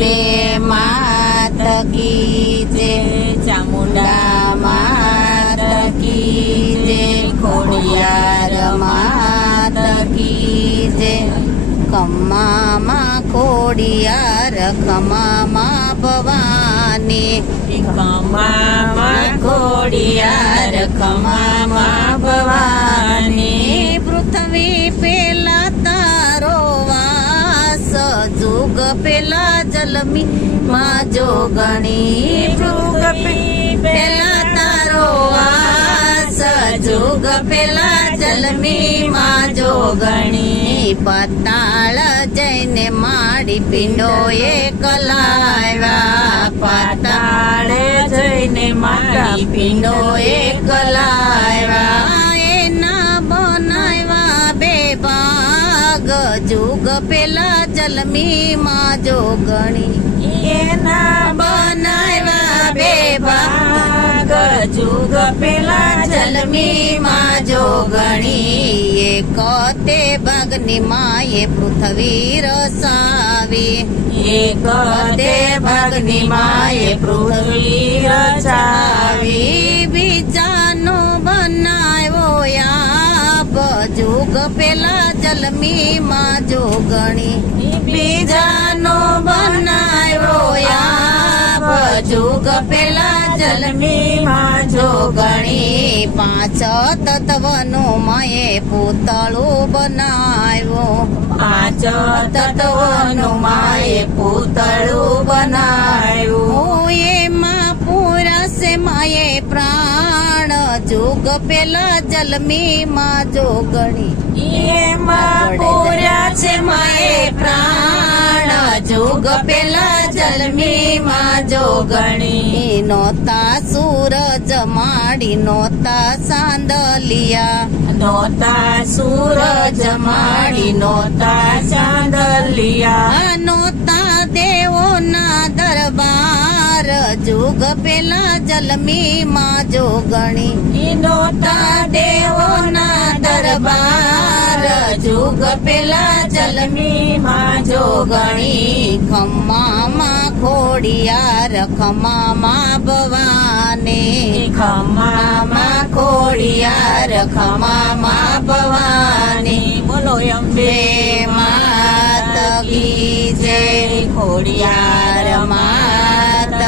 અંબે માત કી જય ચામુંડા માત કી જય ખોડિયાર માત કી જય કમ્મામાં ખોડિયાર ખમામાં ભવાની. કમામાં ખોડિયાર કમામાં પેલા જલમી માં જોગણી પૃથ્વી પેલા તારો જુગ પેલા જલમી માં જોગણી પતાળ જઈને માડી પિંડો એ કલાવ્યા પતાળ જઈને માડી પિંડો એ કલાવ્યા એના બનાવ્યા બે ભાગ. જુગ પેલા જલમી માં જોગણી એના બનાવ્યા બે ભાગ. જુગ પેલા જલમી માં જોગણી એક તે ભાગની માએ પૃથ્વી રસાવી એક તે ભાગની માએ પૃથ્વી રચાવી. પેલા જલમી માં જોગણી બીજાનો બનાવ્યો યાપ જુગ પેલા જલમી માં જોગણી પાંચ તત્વનો મયે પૂતળું બનાવ્યો. પાંચ તત્વનું માએ પૂતળું બનાવ્યું. એમાં પૂરસે માએ પ્રાણ. જુગ પેલા જલમી માં જોગણી એમાં પૂર્યા છે માએ પ્રાણ. જુગ પેલા જલમી માં જોગણી. નોતા સૂરજ માડી નોતા સાંદલિયા નોતા સૂરજ માડી નોતા સાંદલિયા નોતા દેવોના દરબાર. જોગ પેલા જલમી માં જોગણી નોતા દેવોના જુગ પેલા ચલમી માં જોગણી. ખમ્મામાં ખોડિયાર ખમ્મામાં ભવાની. ખમામાં ખોડિયાર ખમ્મામાં ભવાને. બોલો અંબે બે માત કી જય. ખોડિયાર યાર મા